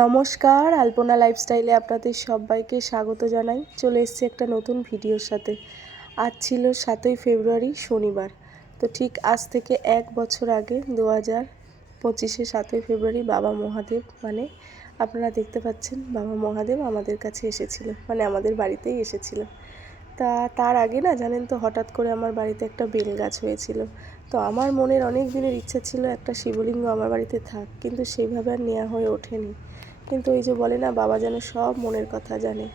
নমস্কার, আলপনা লাইফস্টাইলে আপনাদের সবাইকে স্বাগত জানাই। চলে এসেছি একটা নতুন ভিডিওর সাথে। আজ ছিল 7ই ফেব্রুয়ারি শনিবার। তো ঠিক আজ থেকে 1 বছর আগে 2025 7ই ফেব্রুয়ারি বাবা মহাদেব, মানে আপনারা দেখতে পাচ্ছেন বাবা মহাদেব আমাদের কাছে এসেছিল, মানে আমাদের বাড়িতেই এসেছিল। তার আগে না জানেন তো, হঠাৎ করে আমার বাড়িতে একটা বেল গাছ হয়েছিল। তো আমার মনের অনেক দিনের ইচ্ছা ছিল একটা শিবলিঙ্গ আমার বাড়িতে থাক, কিন্তু সেইভাবে আর নেওয়া হয়ে ওঠেনি। কিন্তু ওই যে বলে না, বাবা যেন সব মনের কথা জানে।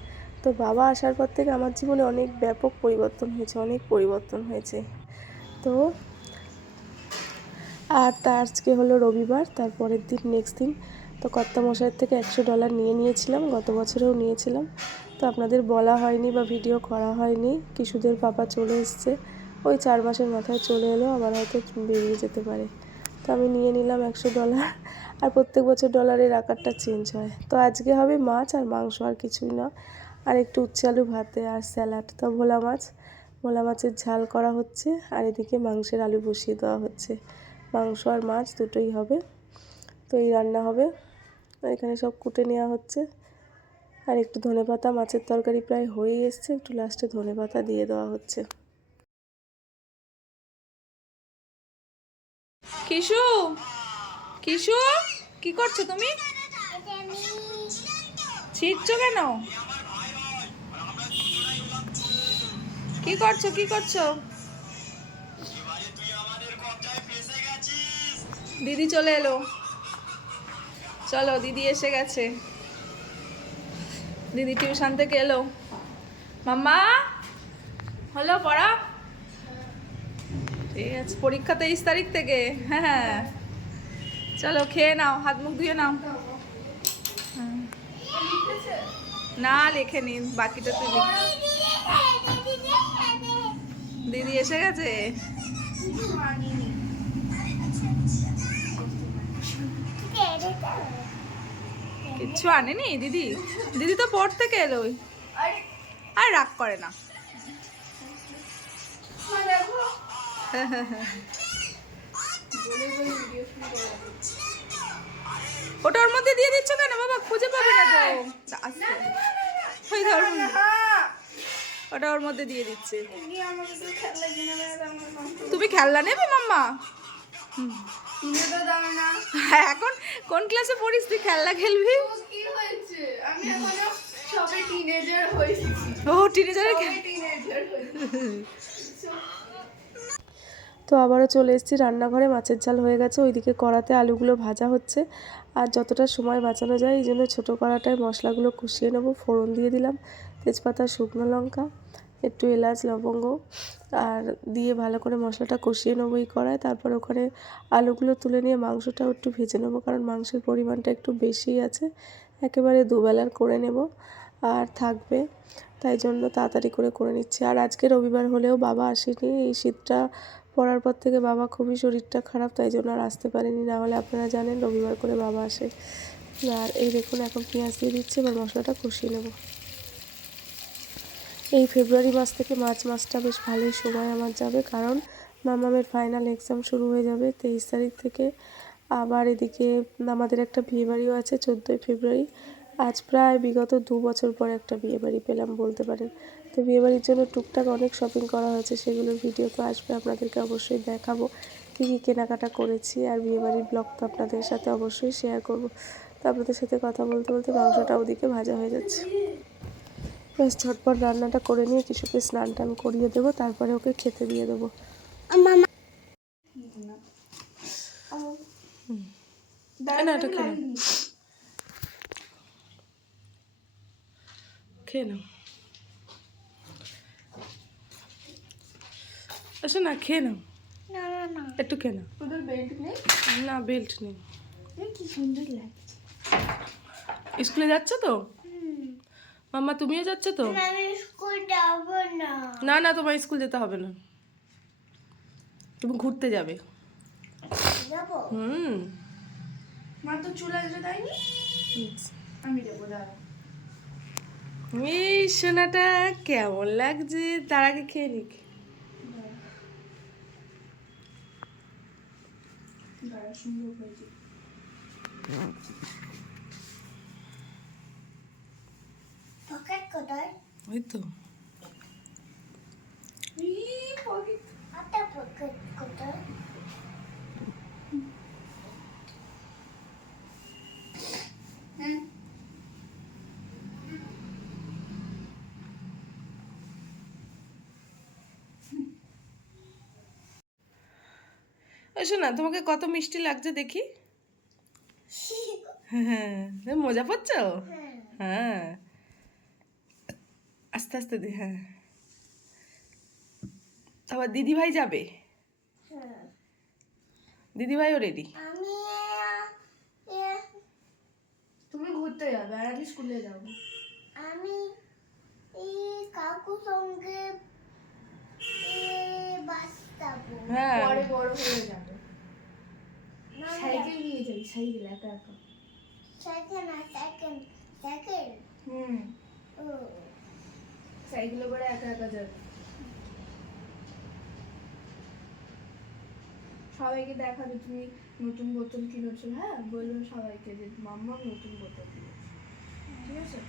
তো বাবা আসার পর থেকে আমার জীবনে অনেক ব্যাপক পরিবর্তন হয়েছে, অনেক পরিবর্তন হয়েছে। তো আজকে হলো রবিবার, তারপরের দিন নেক্সট দিন তো কর্তামশাইয়ের থেকে $100 নিয়েছিলাম, গত বছরেও নিয়েছিলাম। তো আপনাদের বলা হয়নি বা ভিডিও করা হয়নি। কিশুদের পাপা চলে এসছে, ওই 4 মাসের মাথায় চলে এলো, আবার হয়তো বেরিয়ে যেতে পারে। তো আমি নিয়ে নিলাম $100। আর প্রত্যেক বছর ডলারের আকারটা চেঞ্জ হয়। তো আজকে হবে মাছ আর মাংস, আর কিছুই না। আর একটু উচ্ছে আলু ভাতে আর স্যালাড। তো ভোলা মাছের ঝাল করা হচ্ছে, আর এদিকে মাংসের আলু বসিয়ে দেওয়া হচ্ছে। মাংস আর মাছ দুটোই হবে। তো এই রান্না হবে। আর এখানে সব কুটে নেওয়া হচ্ছে। আর একটু ধনেপাতা, মাছের তরকারি প্রায় হয়েই এসছে, একটু লাস্টে ধনেপাতা দিয়ে দেওয়া হচ্ছে। কিশু, কিশু, কি করছো তুমি? ছিটছো কেন? কি করছো, কি করছো? দিদি চলে এলো, চলো দিদি এসে গেছে। দিদি টিউশন থেকে এলো। মাম্মা হলো পড়া? ঠিক আছে, পরীক্ষা 23 তারিখ থেকে। হ্যাঁ, চলো খেয়ে নাও, হাত মুখ ধুয়ে নাও। না লেখেনি, বাকিটা তুই লিখ। দিদি এসে গেছে। কিচ্ছু আনেনি দিদি? দিদি তো পড় থেকে এলো। আর রাগ করে না। ওটা ওর মধ্যে দিয়ে দিচ্ছ কেন বাবা? খুঁজে পাবে না তো। ওটা ওর মধ্যে দিয়ে দিচ্ছে। তুমি খেলনা নেবে মাম্মা? এখন কোন ক্লাসে পড়িস তুই, খেলনা খেলবি? ও টিনেজারে। তো আবারও চলে এসেছি রান্নাঘরে। মাছের ঝাল হয়ে গেছে, ওইদিকে কড়াতে আলুগুলো ভাজা হচ্ছে। আর যতটা সময় বাঁচানো যায় এই জন্য ছোটো কড়াটায় মশলাগুলো কষিয়ে নেবো। ফোড়ন দিয়ে দিলাম, তেজপাতা, শুকনো লঙ্কা, একটু এলাচ, লবঙ্গ আর দিয়ে ভালো করে মশলাটা কষিয়ে নেবো এই কড়ায়। তারপর ওখানে আলুগুলো তুলে নিয়ে মাংসটাও একটু ভেজে নেবো, কারণ মাংসের পরিমাণটা একটু বেশিই আছে, একেবারে দুবেলার করে নেব আর থাকবে, তাই জন্য তাড়াতাড়ি করে নিচ্ছি। আর আজকে রবিবার হলেও বাবা আসেনি। এই শীতটা পড়ার পর থেকে বাবা খুবই শরীরটা খারাপ, তাই জন্য আর আসতে পারেনি। না হলে আপনারা জানেন রবিবার করে বাবা আসে। আর এই দেখুন এখন পেঁয়াজ দিয়ে দিচ্ছি, এবার মশলাটা কষিয়ে নেব। এই ফেব্রুয়ারি মাস থেকে মার্চ মাসটা বেশ ভালোই সময় আমার যাবে, কারণ মামামের ফাইনাল এক্সাম শুরু হয়ে যাবে 23 তারিখ থেকে। আবার এদিকে আমাদের একটা বিয়েবাড়িও আছে 14ই ফেব্রুয়ারি। আজ প্রায় বিগত 2 বছর পরে একটা বিয়েবাড়ি পেলাম বলতে পারেন। তো বিয়েবাড়ির জন্য টুকটাক অনেক শপিং করা হয়েছে, সেগুলোর ভিডিও তো আসবে, আপনাদেরকে অবশ্যই দেখাবো কী কী কেনাকাটা করেছি। আর বিয়েবাড়ির ব্লগ তো আপনাদের সাথে অবশ্যই শেয়ার করব। তো আপনাদের সাথে কথা বলতে বলতে মাংসটা ওদিকে ভাজা হয়ে যাচ্ছে। বেশ ঝটপট রান্নাটা করে নিয়ে কিশুকে স্নান টান করিয়ে দেবো, তারপরে ওকে খেতে দিয়ে দেবো। না, এটা খেয়ে নাও, আচ্ছা না খেয়ে নাও, একটু খেয়ে নাও। না বেল্ট নেই। কি সুন্দর লাগছে। স্কুলে যাচ্ছ তো মাম্মা? তুমিও যাচ্ছ তো? আমি স্কুল যাব না। না না, তোমার স্কুল যেতে হবে না, তুমি ঘুরতে যাবে। যাব? মা তো চুল আজরে দেয়নি, আমি দেবো দাঁড়া। এই সোনাটা কেমন লাগছে, তার আগে খেয়ে নিক। গায়ে সুন্দর হয়েছে। পকেট কোথায়? ওই তো আটা পকেট কোথায়? ওই শোনা, তোমাকে কত মিষ্টি লাগছে দেখি। হ্যাঁ, তুমি মজা পাচ্ছ? হ্যাঁ, আস্তে আস্তে দে। হ্যাঁ, আবার দিদি ভাই যাবে, হ্যাঁ। দিদি ভাইও রেডি। আমি তুমি ঘুরতে যাবে আর আমি স্কুলে যাবো। আমি এই কাকু সঙ্গে বাস যাবো। হ্যাঁ, পরে বড় হয়ে যাবে। না, সাইকেল নিয়ে যাবি, সাইকেল একা একা। সাইকেল না, সাইকেল সাইকেল। হুম, ও সাইকেলে করে একা একা যাবে। সবাইকে দেখাবে তুমি নতুন বোতল কিনেছো, হ্যাঁ বললো সবাইকে যে মাম্মা নতুন বোতল কিনেছো, ঠিক আছে?